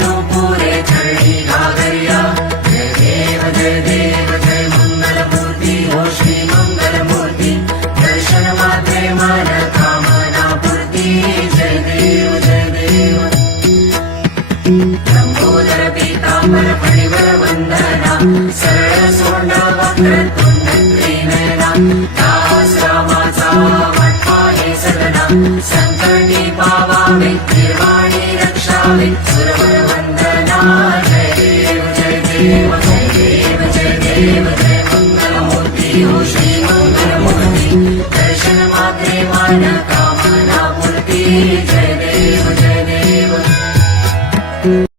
नुपुरे चरणी घागरिया जय देव जय मंगलमूर्ती हो श्री मंगलमूर्ती दर्शन मात्रे मन कामना पूर्ती जय देव लंबोदर पीतांबर फणिवर वंदना सरळ सोंड वक्रतुंड त्रिनयना दास रामाचा वाटपाहे सदना संकटी पावावे निर्वाणी रक्षावे सुरवर वंदना जय देव जय मंगलमूर्ती हो श्री